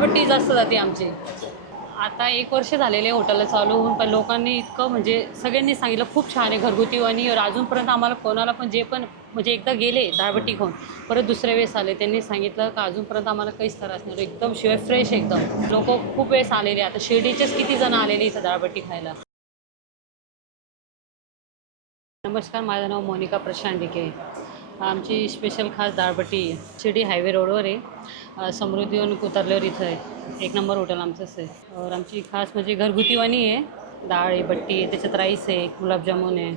डाळबट्टी जास्त जाते आमची. आता एक वर्ष झालेले हॉटेलला चालू होऊन पण लोकांनी इतकं म्हणजे सगळ्यांनी सांगितलं खूप छान आहे घरगुती आणि अजूनपर्यंत आम्हाला कोणाला पण जे पण म्हणजे एकदा गेले दाळबट्टी खाऊन परत दुसऱ्या वेळेस आले त्यांनी सांगितलं का अजूनपर्यंत आम्हाला काहीच त्रास नाही. एकदम शिवाय फ्रेश एकदम. लोक खूप वेळेस आलेले आता शिर्डीचेच किती जण आलेले इथं दाळबट्टी खायला. नमस्कार माझं नाव मोनिका प्रशांत डिके आमची स्पेशल खास दाळबट्टी शिर्डी हायवे रोडवर आहे. अ, समृद्धीवरून उतरल्यावर इथं आहे. एक नंबर हॉटेल आमचंच आहे. और आमची खास म्हणजे घरगुतीवाणी आहे. डाळ आहे बट्टी आहे त्याच्यात राईस आहे गुलाबजामुन आहे.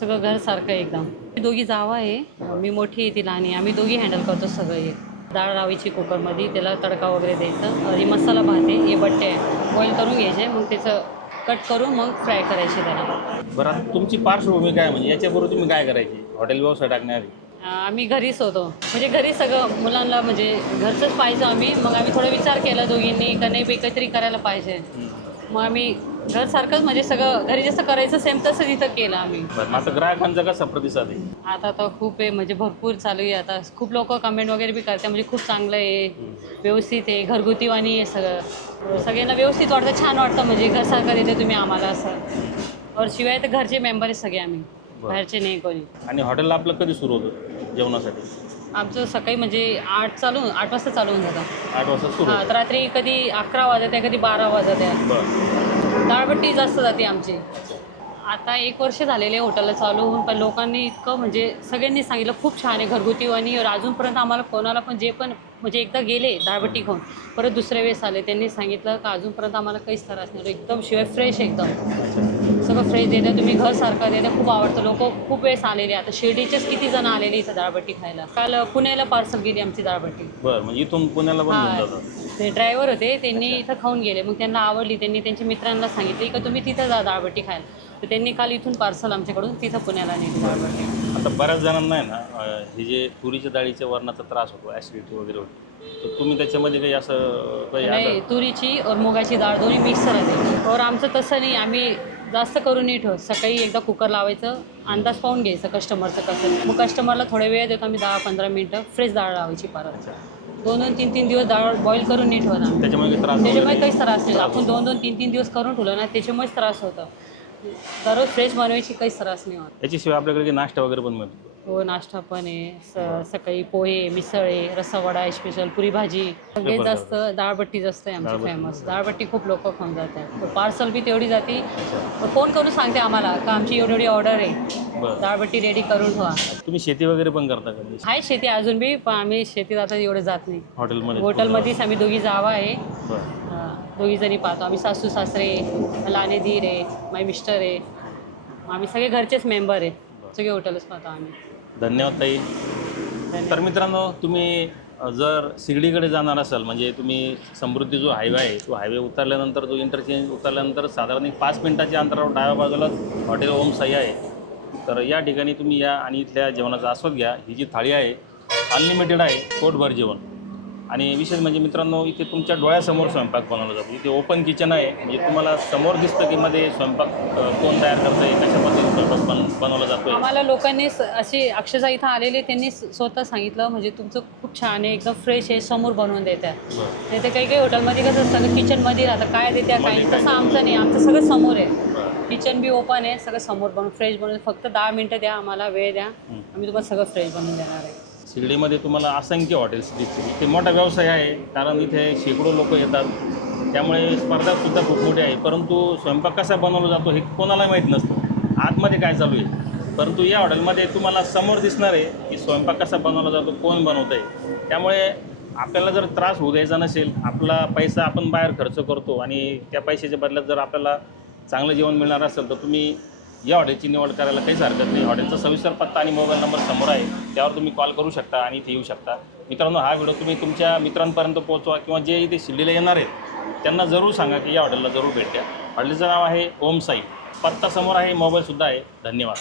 सगळं घरसारखं आहे एकदम. मी दोघी जावा आहे. मी मोठी आहे ती लहान आहे आम्ही दोघी हँडल करतो सगळं हे. डाळ लावायची कुकरमध्ये त्याला तडका वगैरे द्यायचं. आणि मसाला भात आहे हे बट्टे आहे. बॉईल करून घ्यायचे मग त्याचं कट करून मग फ्राय करायचे त्याला. बरं तुमची पार्श्वभूमी काय म्हणजे याच्याबरोबर तुम्ही काय करायची? हॉटेल व्यवसाय टाकण्याआधी? आम्ही घरीच होतो. म्हणजे घरी सगळं मुलांना म्हणजे घरचंच पाहिजे आम्ही. मग आम्ही थोडा विचार केला दोघींनी का नाही बे काहीतरी करायला पाहिजे. मग आम्ही घरसारखंच म्हणजे सगळं घरी जसं करायचं सेम तसं इथं केलं आम्ही. बरं आता ग्राहकांचा कसा प्रतिसाद आहे? आता तर खूप आहे म्हणजे भरपूर चालू आहे. आता खूप लोक कमेंट वगैरे बी करतात म्हणजे खूप चांगलं आहे. व्यवस्थित आहे घरगुतीवाणी आहे सगळं. सगळ्यांना व्यवस्थित वाटतं छान वाटतं म्हणजे घरसारखं देते तुम्ही आम्हाला असं. और शिवाय तर घरचे मेंबर आहे सगळे आम्ही. बाहेरचे नाही कोणी. आणि हॉटेलला आपलं कधी सुरू होतं जेवणासाठी? आमचं सकाळी म्हणजे आठ चालू आठ वाजता चालू होऊन जातं. आठ वाजता सुरू. हा तर रात्री कधी अकरा वाजत आहे कधी बारा वाजत आहे. बरं. डाळबट्टी जास्त जाते आमची. आता एक वर्ष झालेले हॉटेलला चालू होऊन पण लोकांनी इतकं म्हणजे सगळ्यांनी सांगितलं खूप छान आहे घरगुती आणि अजूनपर्यंत आम्हाला कोणाला पण जे पण म्हणजे एकदा गेले डाळबट्टी खाऊन परत दुसऱ्या वेळेस आले त्यांनी सांगितलं का अजूनपर्यंत आम्हाला काहीच त्रास नाही एकदम शिवाय फ्रेश एकदम. सगळं फ्रेश देतं तुम्ही घरसारखं देतं खूप आवडतं. लोक खूप वेळेस आलेले आता शिर्डीचेच किती जण आलेले इथं डाळबट्टी खायला. काल पुण्याला पार्सल गेली आमची डाळबट्टी बरं म्हणजे इथून पुण्याला पण हा घेऊन जातात. ते ड्रायव्हर होते त्यांनी इथं खाऊन गेले. मग त्यांना आवडली त्यांनी त्यांच्या मित्रांना सांगितलं का तुम्ही तिथं जा डाळबट्टी खायला. तर त्यांनी काल इथून पार्सल आमच्याकडून तिथं पुण्याला नेली डाळबट्टी आता बऱ्याच जणांना आहे ना अं, हे जे तुरीच्या डाळीच्या वरणाचा त्रास होतो ॲसिडिटी वगैरे होते. तर तुम्ही त्याच्यामध्ये काही असं काही नाही तुरीची और मुगाची डाळ दोन्ही मिक्स राहते और आमचं तसं नाही आम्ही जास्त करून नाही ठेवत सकाळी एकदा कुकर लावायचं अंदाज पाहून घ्यायचं कस्टमरचं कसं. मग कस्टमरला थोडा वेळ देतो आम्ही दहा पंधरा मिनटं फ्रेश डाळ लावायची परत. दोन दोन तीन तीन दिवस डाळ बॉईल करून ठेवत आम्ही त्याच्यामुळे काहीच त्रास नाही. आपण दोन दोन तीन तीन दिवस करून ठेवलं ना त्याच्यामुळेच त्रास होतं. दररोज फ्रेश बनवायची काहीच त्रास नाही होत. याच्याशिवाय आपल्याकडे काही नाश्ता वगैरे पण मिळतो. हो नाश्ता पण आहे. स सकाळी पोहे मिसळ आहे स्पेशल पुरी भाजी. सगळ्यात जास्त डाळबट्टी जास्त आहे आमची फेमस डाळबट्टी खूप लोक खाऊन जातात. पार्सल बी तेवढी जाती. फोन करून सांगते आम्हाला? का आमची एवढी एवढी ऑर्डर आहे. बरं. डाळबट्टी रेडी करून ठेवा. तुम्ही शेती वगैरे पण करता का? आहे शेती अजून बी पण आम्ही शेतीत आता एवढं जात नाही. हॉटेलमध्ये हॉटेलमध्येच आम्ही दोघी जावा आहे. बरं. हा, दोघी जणी पाहतो. आम्ही सासू सासरे लाने धीर आहे माझे मिस्टर आहे. आम्ही सगळे घरचेच मेंबर आहे. सगळे हॉटेलच पाहतो आम्ही. धन्यवाद ताई. तर मित्रांनो तुम्ही जर शिर्डीकडे जाणार असाल म्हणजे तुम्ही समृद्धी जो हायवे आहे तो हायवे उतरल्यानंतर जो इंटरचेंज उतरल्यानंतर साधारण एक पाच मिनिटाच्या अंतरावर डाव्या बाजूलाच हॉटेल ओम साई आहे. तर या ठिकाणी तुम्ही या आणि इथल्या जेवणाचा आस्वाद घ्या. ही जी थाळी आहे अनलिमिटेड आहे पोटभर जेवण. आणि विशेष म्हणजे मित्रांनो इथे तुमच्या डोळ्यासमोर स्वयंपाक बनवला जातो. इथे ओपन किचन आहे. म्हणजे तुम्हाला समोर दिसतं की मध्ये स्वयंपाक कोण तयार करतं आहे कशा पद्धतीने स्वयंपाक बन बनवला जातो आम्हाला लोकांनी स- अशी अक्षरशः इथं आलेले त्यांनी स्वतः सांगितलं म्हणजे तुमचं खूप छान आहे एकदम फ्रेश आहे समोर बनवून देत्या. तर काही काही हॉटेलमध्ये कसं सगळं किचनमध्ये राहतं. काय देत्या काय. तसं आमचं नाही. आमचं सगळं समोर आहे. किचन बी ओपन आहे सगळं समोर बनवून फ्रेश बनवून. फक्त दहा मिनटं द्या आम्हाला वेळ द्या. आम्ही तुम्हाला सगळं फ्रेश बनवून देणार आहे. शिर्डीमध्ये तुम्हाला असंख्य हॉटेल्स दिसतील. इथे मोठा व्यवसाय आहे कारण इथे शेकडो लोक येतात. त्यामुळे स्पर्धासुद्धा खूप मोठी आहे. परंतु स्वयंपाक कसा बनवला जातो हे कोणाला माहीत नसतं. आतमध्ये काय चालू आहे? परंतु या हॉटेलमध्ये तुम्हाला समोर दिसणार आहे की स्वयंपाक कसा बनवला जातो कोण बनवत आहे त्यामुळे आपल्याला जर त्रास होऊ द्यायचा नसेल आपला पैसा आपण बाहेर खर्च करतो आणि त्या पैशाच्या बदल्यात जर आपल्याला चांगलं जेवण मिळणार असेल तर तुम्ही या हॉटेलची निवड करायला काहीच हरकत नाही. हॉटेलचा सविस्तर पत्ता आणि मोबाईल नंबर समोर आहे. त्यावर तुम्ही कॉल करू शकता आणि इथे येऊ शकता. मित्रांनो हा व्हिडिओ तुम्ही तुमच्या मित्रांपर्यंत पोहोचवा किंवा जे इथे शिर्डीला येणार आहेत त्यांना जरूर सांगा की या हॉटेलला जरूर भेट द्या. हॉटेलचं नाव आहे ओम साई. पत्ता समोर आहे मोबाईलसुद्धा आहे. धन्यवाद.